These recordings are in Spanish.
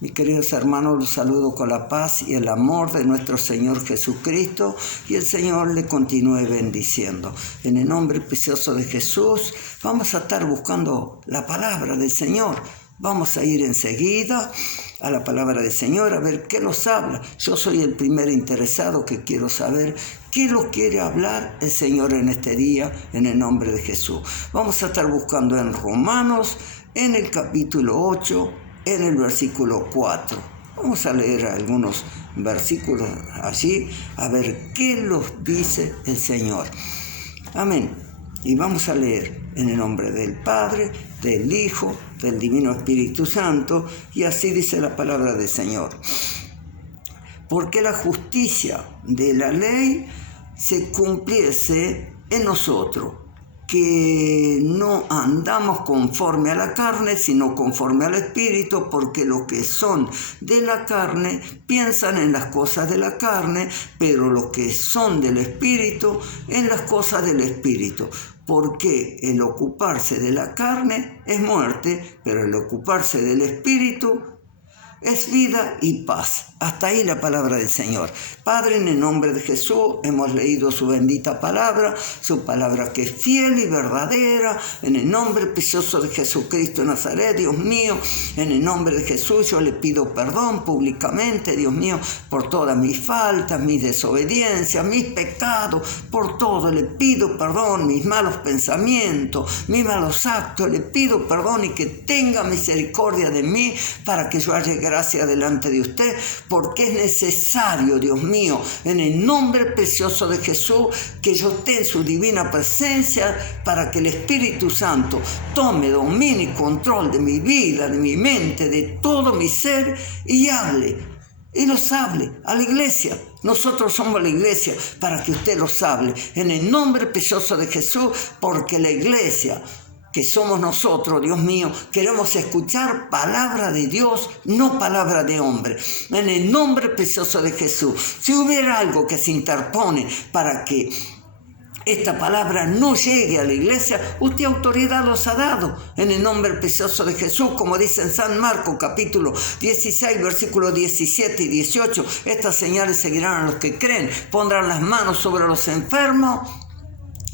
Mis queridos hermanos, los saludo con la paz y el amor de nuestro Señor Jesucristo, y el Señor le continúe bendiciendo. En el nombre precioso de Jesús, vamos a estar buscando la palabra del Señor. Vamos a ir enseguida a la palabra del Señor a ver qué nos habla. Yo soy el primer interesado que quiero saber qué nos quiere hablar el Señor en este día, en el nombre de Jesús. Vamos a estar buscando en Romanos, en el capítulo 8, en el versículo 4. Vamos a leer algunos versículos allí, a ver qué nos dice el Señor. Amén. Y vamos a leer en el nombre del Padre, del Hijo, del Divino Espíritu Santo, y así dice la palabra del Señor. Porque la justicia de la ley se cumpliese en nosotros, que no andamos conforme a la carne, sino conforme al Espíritu, porque los que son de la carne piensan en las cosas de la carne, pero los que son del Espíritu en las cosas del Espíritu. Porque el ocuparse de la carne es muerte, pero el ocuparse del Espíritu es vida y paz. Hasta ahí la palabra del Señor. Padre, en el nombre de Jesús, hemos leído su bendita palabra, su palabra que es fiel y verdadera. En el nombre precioso de Jesucristo de Nazaret, Dios mío, en el nombre de Jesús, yo le pido perdón públicamente, Dios mío, por todas mis faltas, mis desobediencias, mis pecados, por todo. Le pido perdón, mis malos pensamientos, mis malos actos. Le pido perdón y que tenga misericordia de mí para que yo haya gracia delante de usted, porque es necesario, Dios mío, en el nombre precioso de Jesús, que yo esté en su divina presencia para que el Espíritu Santo tome dominio y control de mi vida, de mi mente, de todo mi ser, y hable, y nos hable a la iglesia. Nosotros somos la iglesia para que usted los hable, en el nombre precioso de Jesús, porque la iglesia que somos nosotros, Dios mío, queremos escuchar palabra de Dios, no palabra de hombre. En el nombre precioso de Jesús, si hubiera algo que se interpone para que esta palabra no llegue a la iglesia, usted autoridad los ha dado. En el nombre precioso de Jesús, como dice en San Marcos, capítulo 16, versículos 17 y 18, estas señales seguirán a los que creen, pondrán las manos sobre los enfermos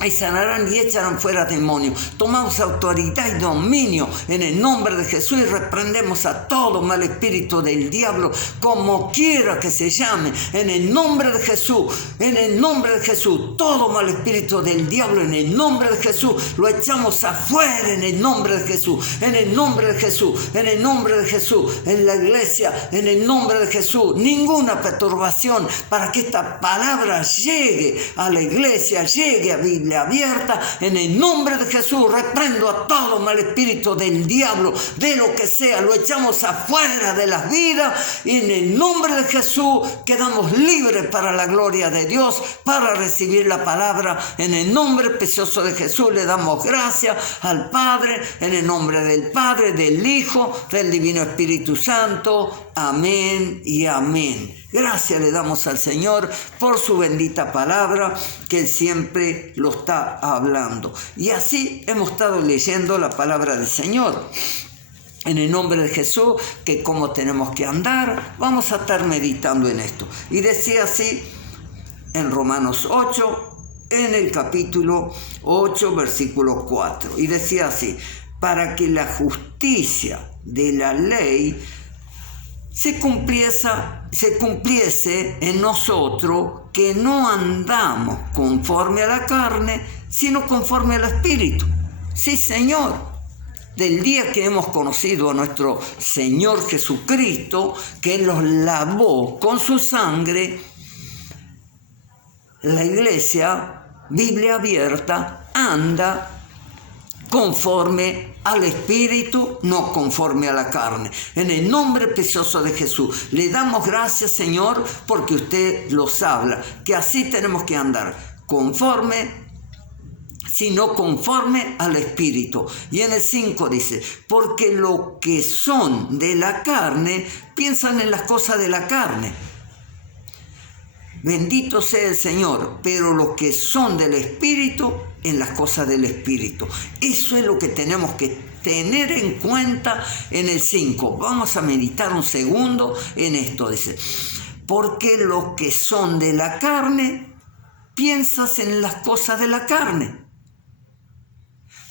y sanarán y echarán fuera demonios. Tomamos autoridad y dominio en el nombre de Jesús y reprendemos a todo mal espíritu del diablo, como quiera que se llame, en el nombre de Jesús, en el nombre de Jesús. Todo mal espíritu del diablo, en el nombre de Jesús, lo echamos afuera en el nombre de Jesús, en el nombre de Jesús, en el nombre de Jesús, en la iglesia, en el nombre de Jesús. Ninguna perturbación para que esta palabra llegue a la iglesia, llegue a Biblia abierta. En el nombre de Jesús reprendo a todo mal espíritu del diablo, de lo que sea, lo echamos afuera de las vidas, y en el nombre de Jesús quedamos libres para la gloria de Dios, para recibir la palabra. En el nombre precioso de Jesús le damos gracias al Padre, en el nombre del Padre, del Hijo, del Divino Espíritu Santo. Amén y amén. Gracias le damos al Señor por su bendita palabra, que Él siempre lo está hablando. Y así hemos estado leyendo la palabra del Señor. En el nombre de Jesús, que cómo tenemos que andar, vamos a estar meditando en esto. Y decía así en Romanos 8, en el capítulo 8, versículo 4. Y decía así: para que la justicia de la ley se cumpliese en nosotros, que no andamos conforme a la carne, sino conforme al Espíritu. Sí, Señor. Del día que hemos conocido a nuestro Señor Jesucristo, que Él los lavó con su sangre, la iglesia, Biblia abierta, anda conforme al Espíritu, no conforme a la carne. En el nombre precioso de Jesús, le damos gracias, Señor, porque usted los habla, que así tenemos que andar, conforme, sino conforme al Espíritu. Y en el 5 dice: porque los que son de la carne piensan en las cosas de la carne. Bendito sea el Señor, pero los que son del Espíritu, en las cosas del Espíritu. Eso es lo que tenemos que tener en cuenta en el 5. Vamos a meditar un segundo en esto, dice. Porque los que son de la carne, piensas en las cosas de la carne.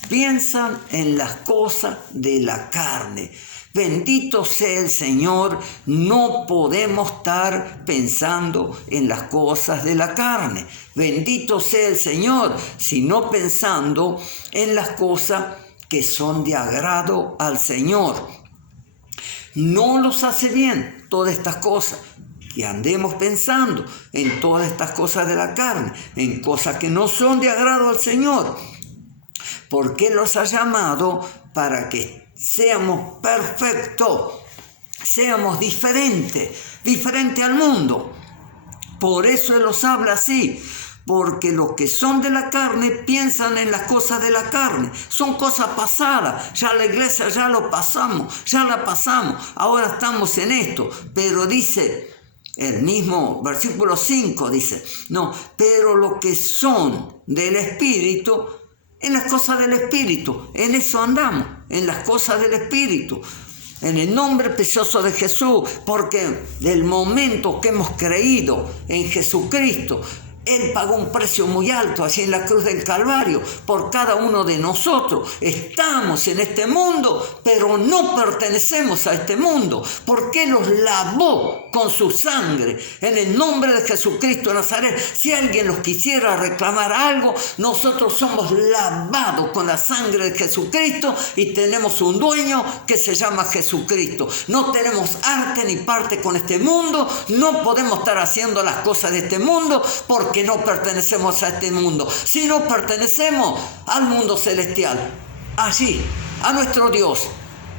Piensan en las cosas de la carne. Bendito sea el Señor, no podemos estar pensando en las cosas de la carne. Bendito sea el Señor, sino pensando en las cosas que son de agrado al Señor. No los hace bien todas estas cosas, que andemos pensando en todas estas cosas de la carne, en cosas que no son de agrado al Señor. Porque los ha llamado para que seamos perfectos, seamos diferentes al mundo. Por eso Él los habla así, porque los que son de la carne piensan en las cosas de la carne. Son cosas pasadas, ya la iglesia ya la pasamos, ahora estamos en esto. Pero dice, el mismo versículo 5 dice, no, pero los que son del Espíritu, en las cosas del Espíritu, en eso andamos, en las cosas del Espíritu, en el nombre precioso de Jesús, porque del momento que hemos creído en Jesucristo, Él pagó un precio muy alto allí en la cruz del Calvario por cada uno de nosotros. Estamos en este mundo, pero no pertenecemos a este mundo, porque Él los lavó con su sangre en el nombre de Jesucristo de Nazaret. Si alguien nos quisiera reclamar algo, nosotros somos lavados con la sangre de Jesucristo y tenemos un dueño que se llama Jesucristo. No tenemos arte ni parte con este mundo, no podemos estar haciendo las cosas de este mundo porque no pertenecemos a este mundo, sino pertenecemos al mundo celestial, allí, a nuestro Dios,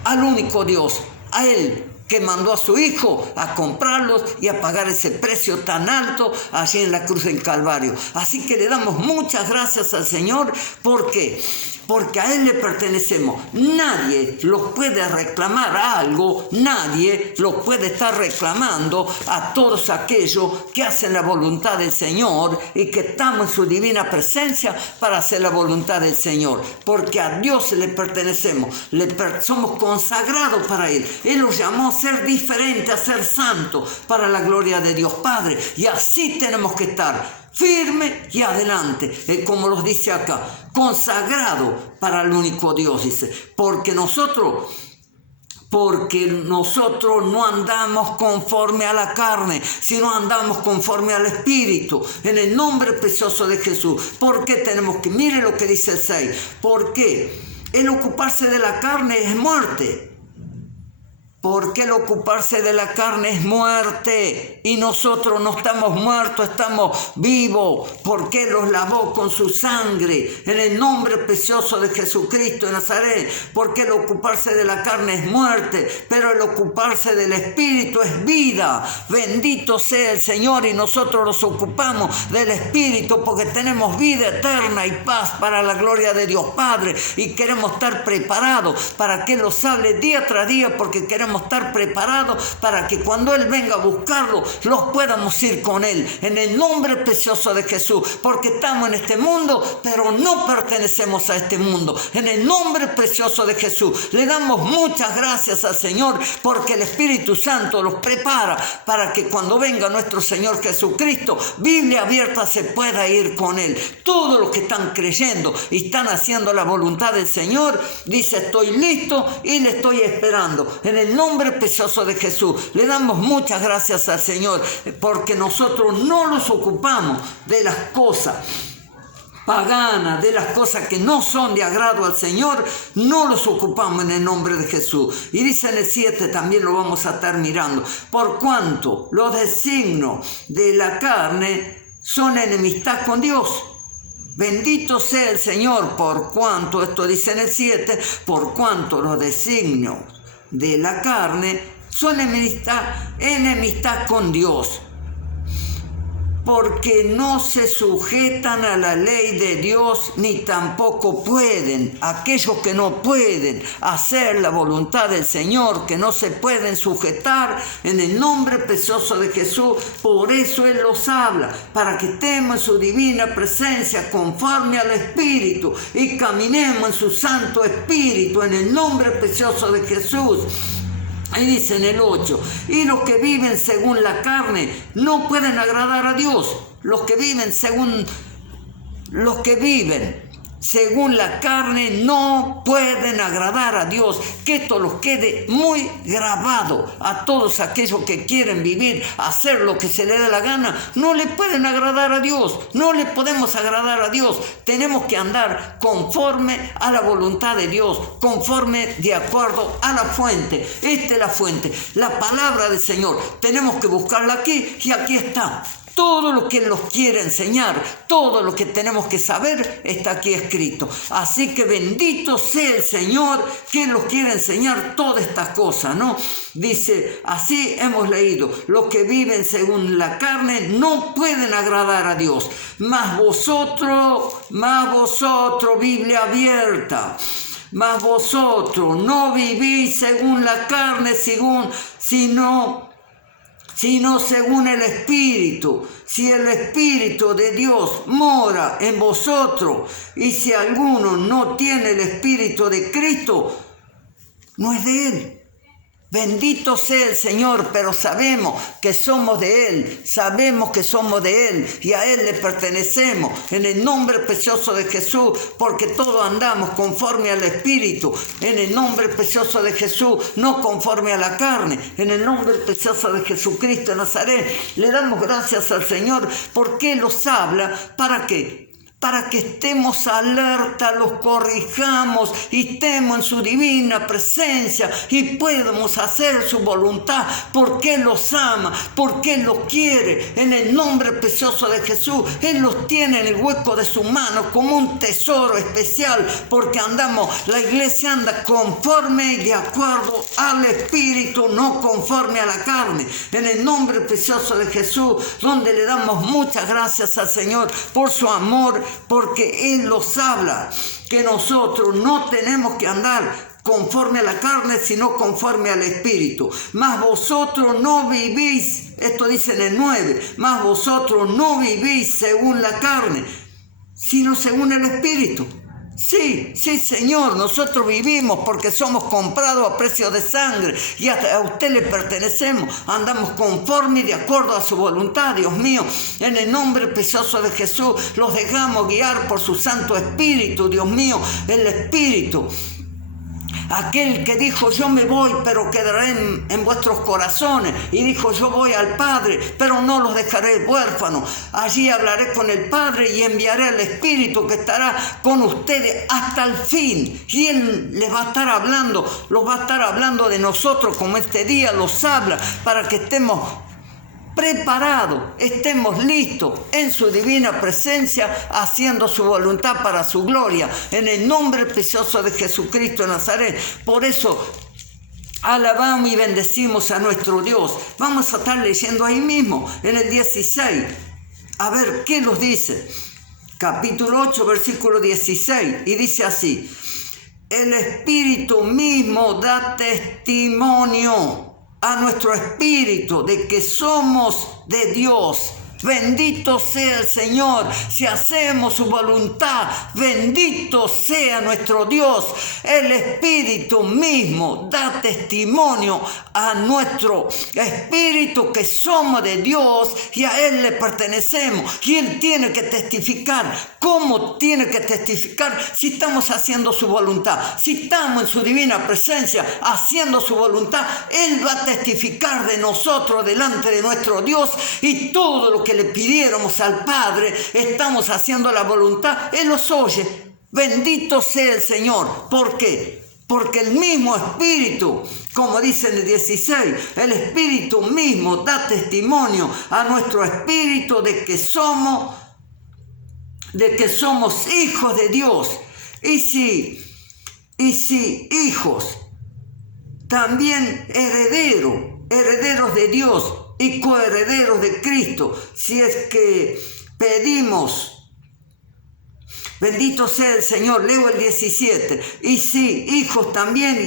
al único Dios, a Él que mandó a su Hijo a comprarlos y a pagar ese precio tan alto allí en la cruz del Calvario. Así que le damos muchas gracias al Señor. ¿Por qué? Porque a Él le pertenecemos. Nadie los puede reclamar algo, nadie los puede estar reclamando a todos aquellos que hacen la voluntad del Señor y que estamos en su divina presencia para hacer la voluntad del Señor. Porque a Dios le pertenecemos, somos consagrados para Él. Él nos llamó a ser diferentes, a ser santos para la gloria de Dios Padre. Y así tenemos que estar. Firme y adelante, como los dice acá, consagrado para el único Dios, dice, porque nosotros no andamos conforme a la carne, sino andamos conforme al Espíritu, en el nombre precioso de Jesús. ¿Por qué tenemos que? Mire lo que dice el 6, porque el ocuparse de la carne es muerte. Porque el ocuparse de la carne es muerte y nosotros no estamos muertos, estamos vivos, porque Él los lavó con su sangre en el nombre precioso de Jesucristo de Nazaret. Porque el ocuparse de la carne es muerte, pero el ocuparse del Espíritu es vida. Bendito sea el Señor, y nosotros nos ocupamos del Espíritu porque tenemos vida eterna y paz para la gloria de Dios Padre, y queremos estar preparados para que Él nos hable día tras día, porque queremos estar preparados para que cuando Él venga a buscarlo, los podamos ir con Él, en el nombre precioso de Jesús, porque estamos en este mundo, pero no pertenecemos a este mundo, en el nombre precioso de Jesús. Le damos muchas gracias al Señor, porque el Espíritu Santo los prepara para que cuando venga nuestro Señor Jesucristo, Biblia abierta, se pueda ir con Él. Todos los que están creyendo y están haciendo la voluntad del Señor, dice, estoy listo y le estoy esperando, en el nombre precioso de Jesús. Le damos muchas gracias al Señor, porque nosotros no nos ocupamos de las cosas paganas, de las cosas que no son de agrado al Señor, no los ocupamos en el nombre de Jesús. Y dice en el 7, también lo vamos a estar mirando, por cuanto los designios de la carne son enemistad con Dios. Bendito sea el Señor, por cuanto, esto dice en el 7, por cuanto los designios de la carne son enemistad con Dios. porque no se sujetan a la ley de Dios, ni tampoco pueden. Aquellos que no pueden hacer la voluntad del Señor, que no se pueden sujetar, en el nombre precioso de Jesús, por eso Él los habla, para que estemos en su divina presencia, conforme al Espíritu, y caminemos en su Santo Espíritu, en el nombre precioso de Jesús. Ahí dice en el 8, y los que viven según la carne no pueden agradar a Dios. Los que viven según la carne no pueden agradar a Dios. Que esto los quede muy grabado a todos aquellos que quieren vivir, hacer lo que se les dé la gana. No le pueden agradar a Dios, no le podemos agradar a Dios. Tenemos que andar conforme a la voluntad de Dios, conforme de acuerdo a la fuente. Esta es la fuente, la palabra del Señor. Tenemos que buscarla aquí y aquí está. Todo lo que Él nos quiere enseñar, todo lo que tenemos que saber está aquí escrito. Así que bendito sea el Señor que nos quiere enseñar todas estas cosas, ¿no? Dice, así hemos leído, los que viven según la carne no pueden agradar a Dios. Mas vosotros, Biblia abierta. Mas vosotros no vivís según la carne, sino según el Espíritu. Si el Espíritu de Dios mora en vosotros, y si alguno no tiene el Espíritu de Cristo, no es de Él. Bendito sea el Señor, pero sabemos que somos de Él, y a Él le pertenecemos, en el nombre precioso de Jesús, porque todos andamos conforme al Espíritu, en el nombre precioso de Jesús, no conforme a la carne, en el nombre precioso de Jesucristo de Nazaret. Le damos gracias al Señor porque Él nos habla. ¿Para qué? Para que estemos alerta, los corrijamos y estemos en su divina presencia y podamos hacer su voluntad, porque Él los ama, porque Él los quiere. En el nombre precioso de Jesús, Él los tiene en el hueco de su mano como un tesoro especial, porque la iglesia anda conforme y de acuerdo al Espíritu, no conforme a la carne. En el nombre precioso de Jesús, donde le damos muchas gracias al Señor por su amor, porque Él nos habla que nosotros no tenemos que andar conforme a la carne, sino conforme al Espíritu. Mas vosotros no vivís, esto dice en el 9, mas vosotros no vivís según la carne, sino según el Espíritu. Sí, Señor, nosotros vivimos porque somos comprados a precio de sangre y a usted le pertenecemos. Andamos conforme y de acuerdo a su voluntad, Dios mío. En el nombre precioso de Jesús, los dejamos guiar por su Santo Espíritu, Dios mío, el Espíritu. Aquel que dijo, yo me voy, pero quedaré en vuestros corazones. Y dijo, yo voy al Padre, pero no los dejaré huérfanos. Allí hablaré con el Padre y enviaré al Espíritu que estará con ustedes hasta el fin. Y Él les va a estar hablando, los va a estar hablando de nosotros como este día los habla, para que estemos preparados, estemos listos en su divina presencia, haciendo su voluntad para su gloria, en el nombre precioso de Jesucristo de Nazaret. Por eso alabamos y bendecimos a nuestro Dios. Vamos a estar leyendo ahí mismo, en el 16, a ver qué nos dice. Capítulo 8, versículo 16, y dice así: el Espíritu mismo da testimonio a nuestro espíritu de que somos de Dios. Bendito sea el Señor, si hacemos su voluntad, bendito sea nuestro Dios. El Espíritu mismo da testimonio a nuestro espíritu que somos de Dios y a Él le pertenecemos. Y Él tiene que testificar. ¿Cómo tiene que testificar? Si estamos haciendo su voluntad, si estamos en su divina presencia haciendo su voluntad, Él va a testificar de nosotros delante de nuestro Dios, y todo lo que le pidiéramos al Padre, estamos haciendo la voluntad, Él los oye. Bendito sea el Señor. ¿Por qué? Porque el mismo Espíritu, como dice en el 16, el Espíritu mismo da testimonio a nuestro espíritu de que somos hijos de Dios. Y si hijos, también herederos de Dios y coherederos de Cristo, si es que pedimos. Bendito sea el Señor. Leo el 17. Y sí, hijos también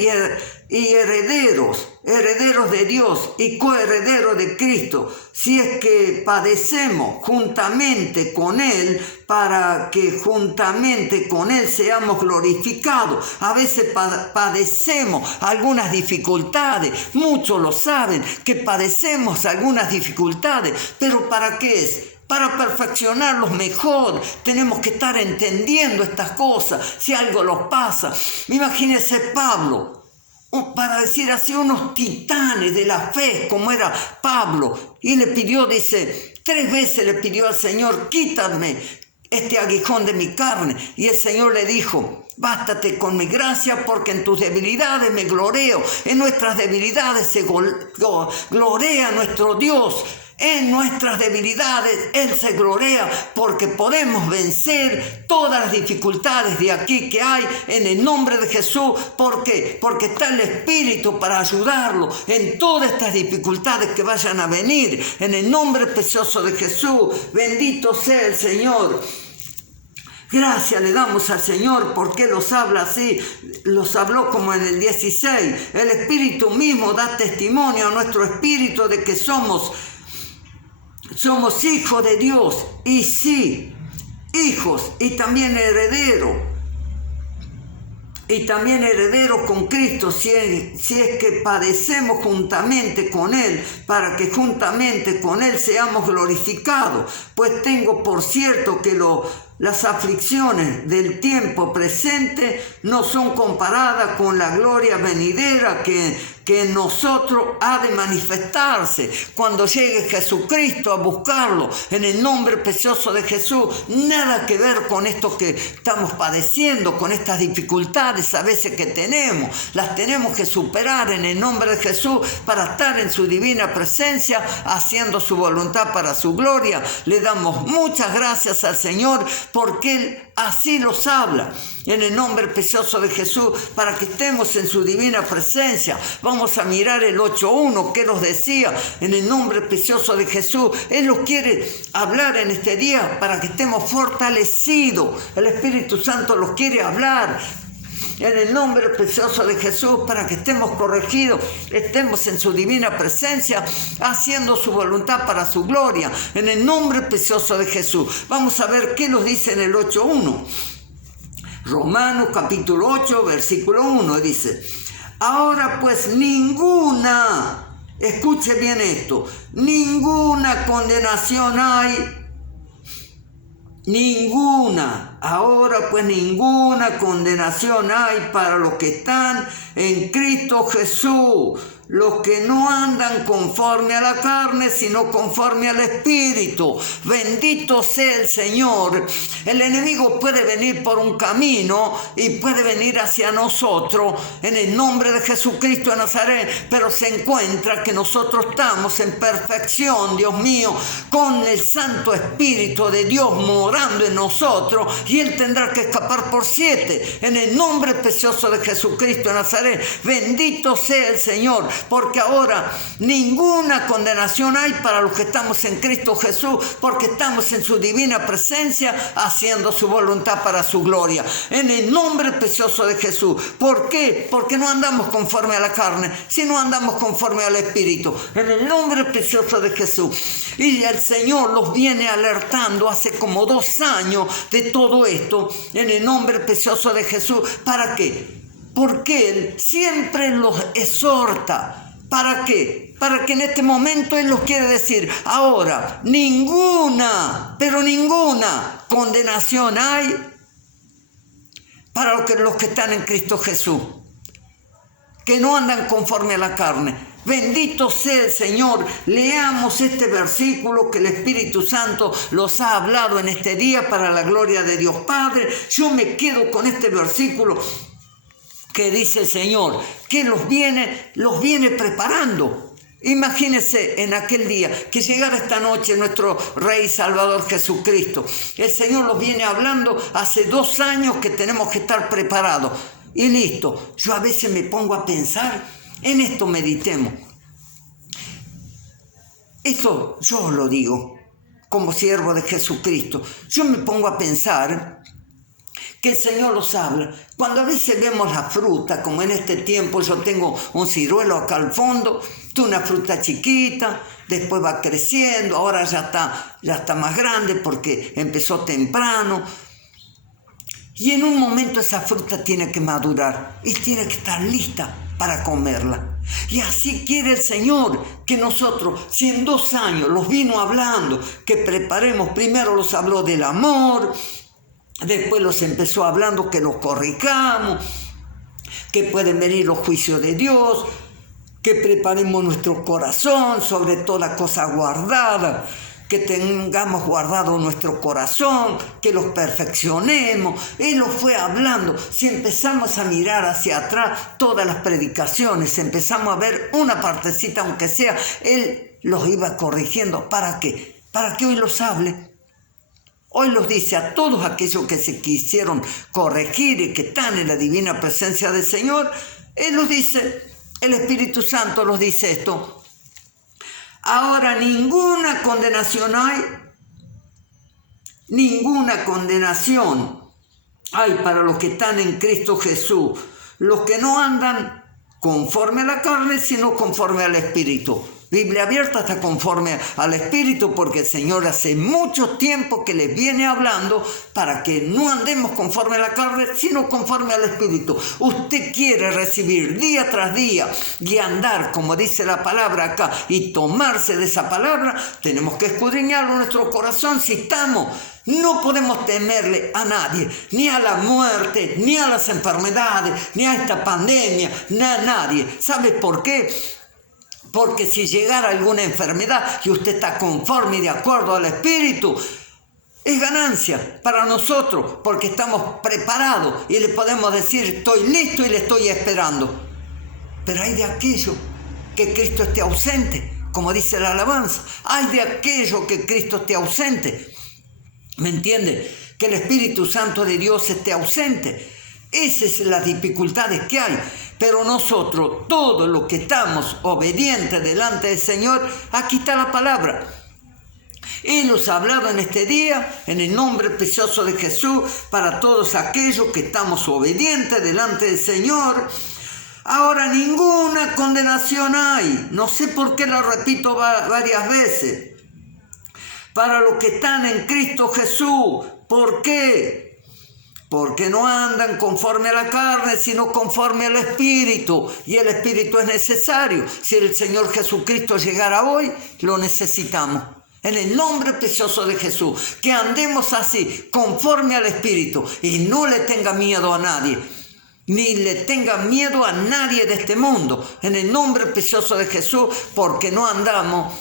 y herederos de Dios y coherederos de Cristo, si es que padecemos juntamente con Él, para que juntamente con Él seamos glorificados. A veces padecemos algunas dificultades, muchos lo saben, que padecemos algunas dificultades, pero ¿para qué es? Para perfeccionarlos mejor, tenemos que estar entendiendo estas cosas. Si algo nos pasa, imagínese Pablo, para decir así, unos titanes de la fe, como era Pablo, y le pidió, dice, 3 veces le pidió al Señor, quítame este aguijón de mi carne, y el Señor le dijo, bástate con mi gracia, porque en tus debilidades me gloreo. En nuestras debilidades se glorea nuestro Dios. En nuestras debilidades Él se glorea, porque podemos vencer todas las dificultades de aquí que hay en el nombre de Jesús. ¿Por qué? Porque está el Espíritu para ayudarlo en todas estas dificultades que vayan a venir. En el nombre precioso de Jesús, bendito sea el Señor. Gracias le damos al Señor porque los habla así, los habló como en el 16. El Espíritu mismo da testimonio a nuestro espíritu de que somos hijos de Dios, y sí, hijos y también herederos con Cristo, si es que padecemos juntamente con Él, para que juntamente con Él seamos glorificados. Pues tengo por cierto que las aflicciones del tiempo presente no son comparadas con la gloria venidera que en nosotros ha de manifestarse cuando llegue Jesucristo a buscarlo. En el nombre precioso de Jesús, nada que ver con esto que estamos padeciendo, con estas dificultades a veces que tenemos. Las tenemos que superar en el nombre de Jesús para estar en su divina presencia, haciendo su voluntad para su gloria. Le damos muchas gracias al Señor porque Él así los habla. En el nombre precioso de Jesús, para que estemos en su divina presencia. Vamos a mirar el 8.1, que nos decía, en el nombre precioso de Jesús. Él nos quiere hablar en este día para que estemos fortalecidos. El Espíritu Santo los quiere hablar en el nombre precioso de Jesús, para que estemos corregidos, estemos en su divina presencia, haciendo su voluntad para su gloria, en el nombre precioso de Jesús. Vamos a ver qué nos dice en el 8.1. Romanos capítulo 8, versículo 1 dice, ahora pues ninguna, escuche bien esto, ninguna condenación hay. Ahora pues ninguna condenación hay para los que están en Cristo Jesús, los que no andan conforme a la carne, sino conforme al Espíritu. Bendito sea el Señor. El enemigo puede venir por un camino y puede venir hacia nosotros en el nombre de Jesucristo de Nazaret, pero se encuentra que nosotros estamos en perfección, Dios mío, con el Santo Espíritu de Dios morando en nosotros, y Él tendrá que escapar por 7 en el nombre precioso de Jesucristo de Nazaret. Bendito sea el Señor, porque ahora ninguna condenación hay para los que estamos en Cristo Jesús, porque estamos en su divina presencia, haciendo su voluntad para su gloria, en el nombre precioso de Jesús. ¿Por qué? Porque no andamos conforme a la carne, sino andamos conforme al Espíritu, en el nombre precioso de Jesús. Y el Señor los viene alertando hace como 2 años de todo esto, en el nombre precioso de Jesús. ¿Para qué? Porque Él siempre los exhorta. ¿Para qué? Para que en este momento Él los quiere decir, ahora, pero ninguna condenación hay para los que están en Cristo Jesús, que no andan conforme a la carne. Bendito sea el Señor. Leamos este versículo que el Espíritu Santo los ha hablado en este día para la gloria de Dios Padre. Yo me quedo con este versículo que dice el Señor, que los viene preparando. Imagínense en aquel día, que llegara esta noche nuestro Rey Salvador Jesucristo. El Señor los viene hablando hace 2 años que tenemos que estar preparados. Y listo, yo a veces me pongo a pensar, en esto meditemos. Eso yo lo digo como siervo de Jesucristo. Yo me pongo a pensar que el Señor los habla. Cuando a veces vemos la fruta, como en este tiempo yo tengo un ciruelo acá al fondo, una fruta chiquita, después va creciendo, ahora ya está más grande porque empezó temprano. Y en un momento esa fruta tiene que madurar y tiene que estar lista para comerla. Y así quiere el Señor que nosotros, si en 2 años los vino hablando, que preparemos, primero los habló del amor, después los empezó hablando que los corrijamos, que pueden venir los juicios de Dios, que preparemos nuestro corazón sobre toda cosa guardada, que tengamos guardado nuestro corazón, que los perfeccionemos. Él lo fue hablando. Si empezamos a mirar hacia atrás todas las predicaciones, empezamos a ver una partecita, aunque sea, Él los iba corrigiendo. ¿Para qué? Para que hoy los hable. Hoy los dice a todos aquellos que se quisieron corregir y que están en la divina presencia del Señor. Él los dice, el Espíritu Santo los dice esto. Ahora ninguna condenación hay para los que están en Cristo Jesús, los que no andan conforme a la carne, sino conforme al Espíritu. Biblia abierta está conforme al Espíritu, porque el Señor hace mucho tiempo que les viene hablando para que no andemos conforme a la carne, sino conforme al Espíritu. Usted quiere recibir día tras día y andar, como dice la palabra acá, y tomarse de esa palabra. Tenemos que escudriñarlo en nuestro corazón. Si estamos, no podemos temerle a nadie, ni a la muerte, ni a las enfermedades, ni a esta pandemia, ni a nadie. ¿Sabe por qué? Porque si llegara alguna enfermedad y usted está conforme y de acuerdo al Espíritu, es ganancia para nosotros, porque estamos preparados y le podemos decir, estoy listo y le estoy esperando. Pero hay de aquello que Cristo esté ausente, como dice la alabanza. Hay de aquello que Cristo esté ausente. ¿Me entiende? Que el Espíritu Santo de Dios esté ausente. Esas son las dificultades que hay. Pero nosotros, todos los que estamos obedientes delante del Señor, aquí está la palabra. Él nos ha hablado en este día, en el nombre precioso de Jesús, para todos aquellos que estamos obedientes delante del Señor. Ahora ninguna condenación hay. No sé por qué lo repito varias veces. Para los que están en Cristo Jesús. ¿Por qué? Porque no andan conforme a la carne, sino conforme al Espíritu. Y el Espíritu es necesario. Si el Señor Jesucristo llegara hoy, lo necesitamos. En el nombre precioso de Jesús, que andemos así, conforme al Espíritu. Y no le tenga miedo a nadie. Ni le tenga miedo a nadie de este mundo. En el nombre precioso de Jesús, porque no andamos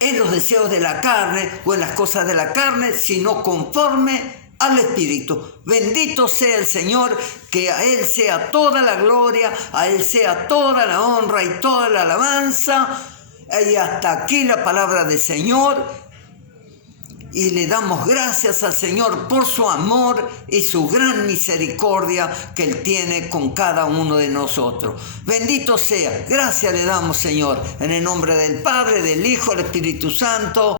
en los deseos de la carne o en las cosas de la carne, sino conforme al Espíritu. Bendito sea el Señor, que a Él sea toda la gloria, a Él sea toda la honra y toda la alabanza. Y hasta aquí la palabra del Señor. Y le damos gracias al Señor por su amor y su gran misericordia que Él tiene con cada uno de nosotros. Bendito sea. Gracias le damos, Señor, en el nombre del Padre, del Hijo, del Espíritu Santo.